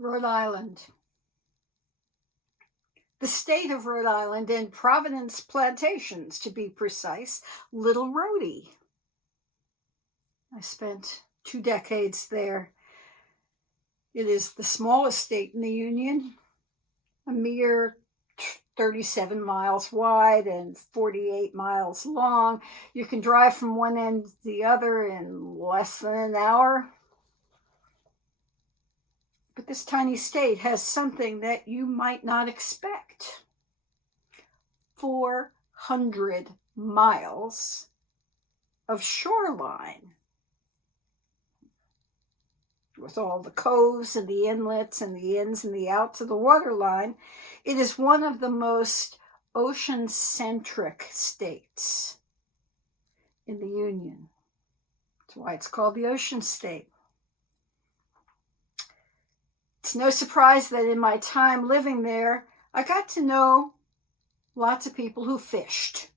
Rhode Island. The state of Rhode Island and Providence Plantations, to be precise, Little Rhodey. I spent 2 decades there. It is the smallest state in the Union, a mere 37 miles wide and 48 miles long. You can drive from one end to the other in less than an hour. But this tiny state has something that you might not expect. 400 miles of shoreline, with all the coves and the inlets and the ins and the outs of the waterline. It is one of the most ocean-centric states in the Union. That's why it's called the Ocean State. It's no surprise that in my time living there, I got to know lots of people who fished.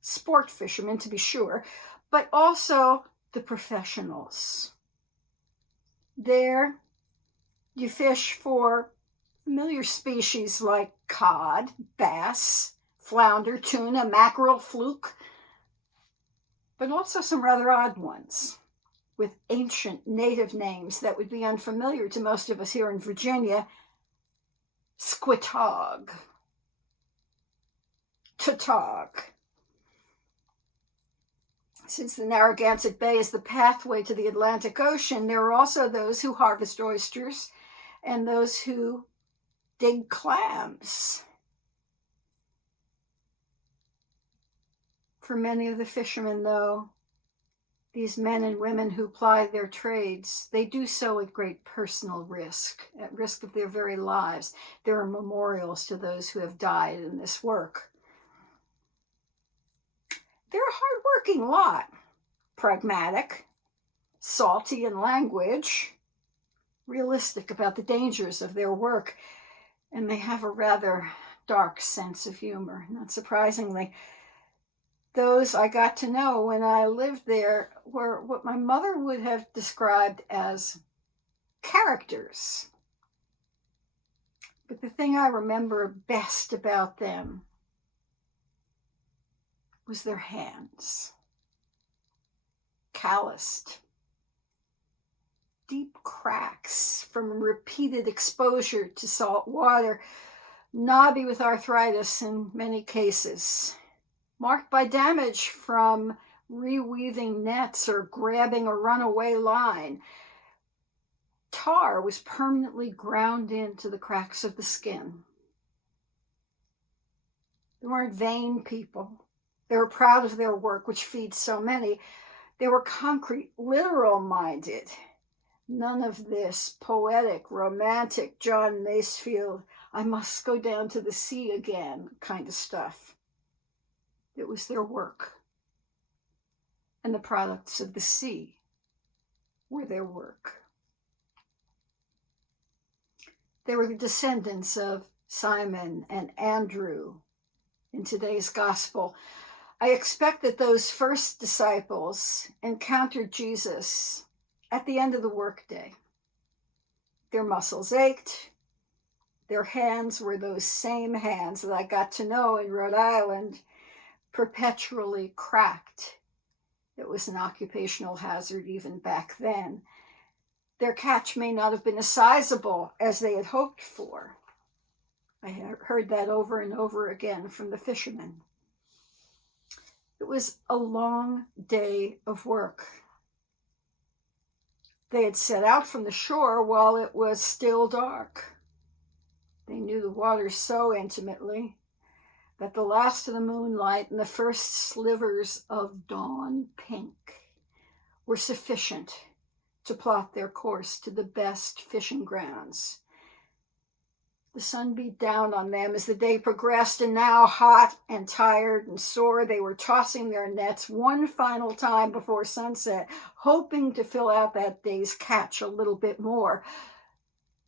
Sport fishermen, to be sure, but also the professionals. There, you fish for familiar species like cod, bass, flounder, tuna, mackerel, fluke, but also some rather odd ones with ancient native names that would be unfamiliar to most of us here in Virginia. Squatog, tautog. Since the Narragansett Bay is the pathway to the Atlantic Ocean, there are also those who harvest oysters and those who dig clams. For many of the fishermen, though, these men and women who ply their trades, they do so at great personal risk, at risk of their very lives. There are memorials to those who have died in this work. They're a hard-working lot, pragmatic, salty in language, realistic about the dangers of their work, and they have a rather dark sense of humor, not surprisingly. Those I got to know when I lived there were what my mother would have described as characters. But the thing I remember best about them was their hands. Calloused. Deep cracks from repeated exposure to salt water, knobby with arthritis in many cases, marked by damage from reweaving nets or grabbing a runaway line. Tar was permanently ground into the cracks of the skin. They weren't vain people. They were proud of their work, which feeds so many. They were concrete, literal-minded. None of this poetic, romantic, John Masefield, I must go down to the sea again kind of stuff. It was their work. And the products of the sea were their work. They were the descendants of Simon and Andrew in today's gospel. I expect that those first disciples encountered Jesus at the end of the workday. Their muscles ached. Their hands were those same hands that I got to know in Rhode Island, perpetually cracked. It was an occupational hazard even back then. Their catch may not have been as sizable as they had hoped for. I heard that over and over again from the fishermen. It was a long day of work. They had set out from the shore while it was still dark. They knew the water so intimately that the last of the moonlight and the first slivers of dawn pink were sufficient to plot their course to the best fishing grounds. The sun beat down on them as the day progressed, and now, hot and tired and sore, they were tossing their nets one final time before sunset, hoping to fill out that day's catch a little bit more.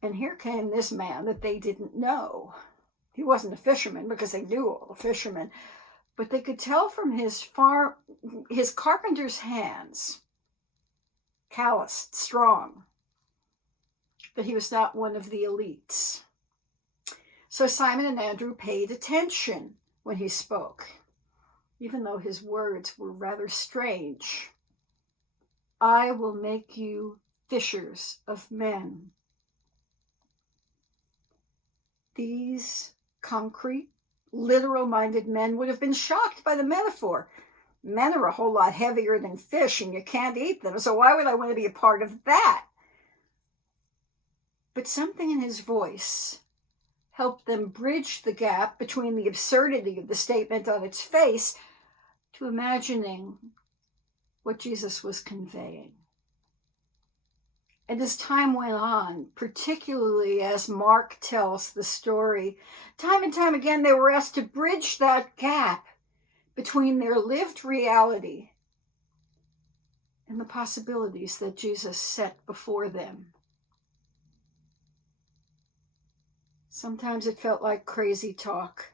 And here came this man that they didn't know. He wasn't a fisherman because they knew all the fishermen, but they could tell from his carpenter's hands, calloused, strong, but he was not one of the elites. So Simon and Andrew paid attention when he spoke, even though his words were rather strange. I will make you fishers of men. These concrete, literal-minded men would have been shocked by the metaphor. Men are a whole lot heavier than fish, and you can't eat them, so why would I want to be a part of that? But something in his voice helped them bridge the gap between the absurdity of the statement on its face to imagining what Jesus was conveying. And as time went on, particularly as Mark tells the story, time and time again they were asked to bridge that gap between their lived reality and the possibilities that Jesus set before them. Sometimes it felt like crazy talk.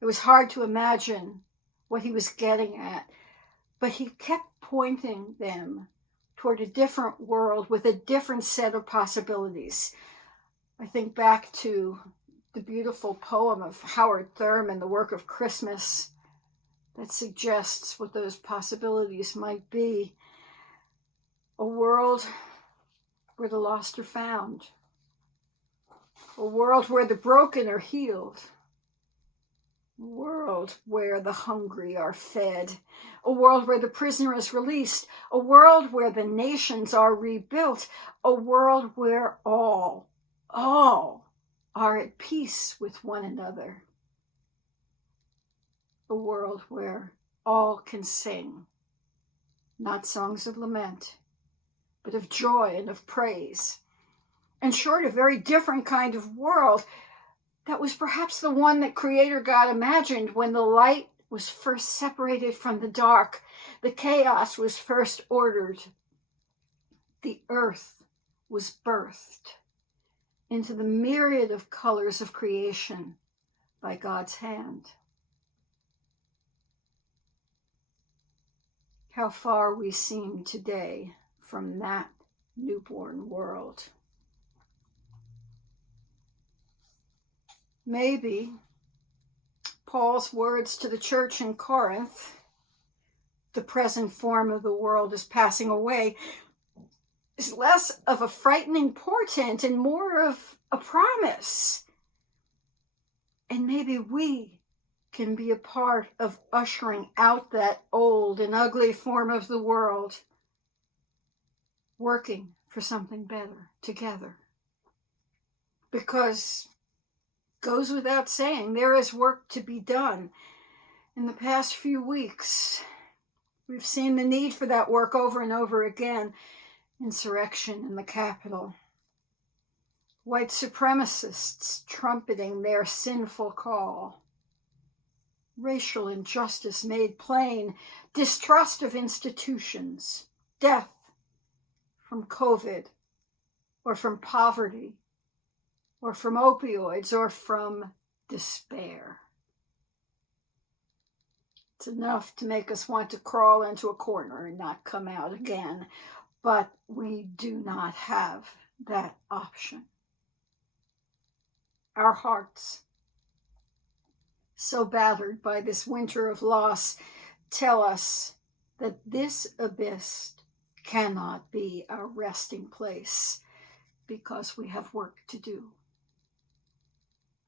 It was hard to imagine what he was getting at, but he kept pointing them toward a different world with a different set of possibilities. I think back to the beautiful poem of Howard Thurman, The Work of Christmas, that suggests what those possibilities might be. A world where the lost are found. A world where the broken are healed. A world where the hungry are fed. A world where the prisoner is released. A world where the nations are rebuilt. A world where all are at peace with one another. A world where all can sing, not songs of lament, but of joy and of praise. In short, a very different kind of world that was perhaps the one that Creator God imagined when the light was first separated from the dark, the chaos was first ordered, the earth was birthed into the myriad of colors of creation by God's hand. How far we seem today from that newborn world. Maybe Paul's words to the church in Corinth, the present form of the world is passing away, is less of a frightening portent and more of a promise. And maybe we can be a part of ushering out that old and ugly form of the world, working for something better together. Because goes without saying, there is work to be done. In the past few weeks, we've seen the need for that work over and over again. Insurrection in the Capitol. White supremacists trumpeting their sinful call. Racial injustice made plain. Distrust of institutions. Death from COVID or from poverty, or from opioids, or from despair. It's enough to make us want to crawl into a corner and not come out again, but we do not have that option. Our hearts, so battered by this winter of loss, tell us that this abyss cannot be our resting place because we have work to do.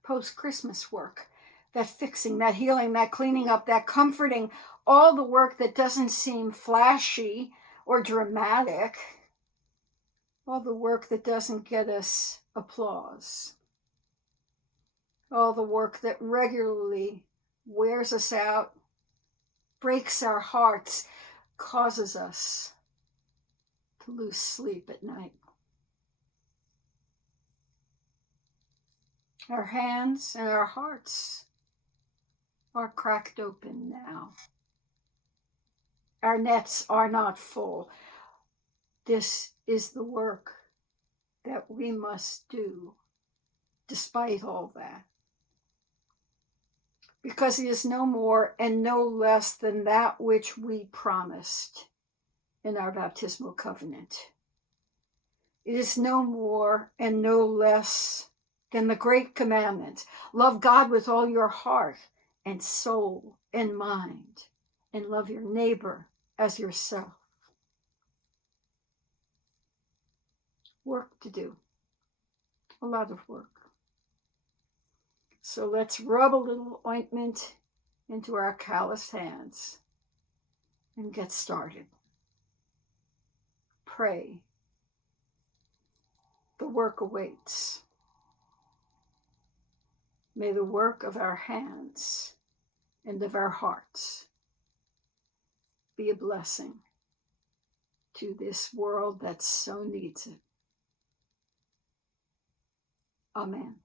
Post-Christmas work, that fixing, that healing, that cleaning up, that comforting, all the work that doesn't seem flashy or dramatic, all the work that doesn't get us applause, all the work that regularly wears us out, breaks our hearts, causes us to lose sleep at night. Our hands and our hearts are cracked open now. Our nets are not full. This is the work that we must do despite all that. Because he is no more and no less than that which we promised in our baptismal covenant. It is no more and no less than the great commandment. Love God with all your heart and soul and mind, and love your neighbor as yourself. Work to do. A lot of work. So let's rub a little ointment into our calloused hands and get started. Pray. The work awaits. May the work of our hands and of our hearts be a blessing to this world that so needs it. Amen.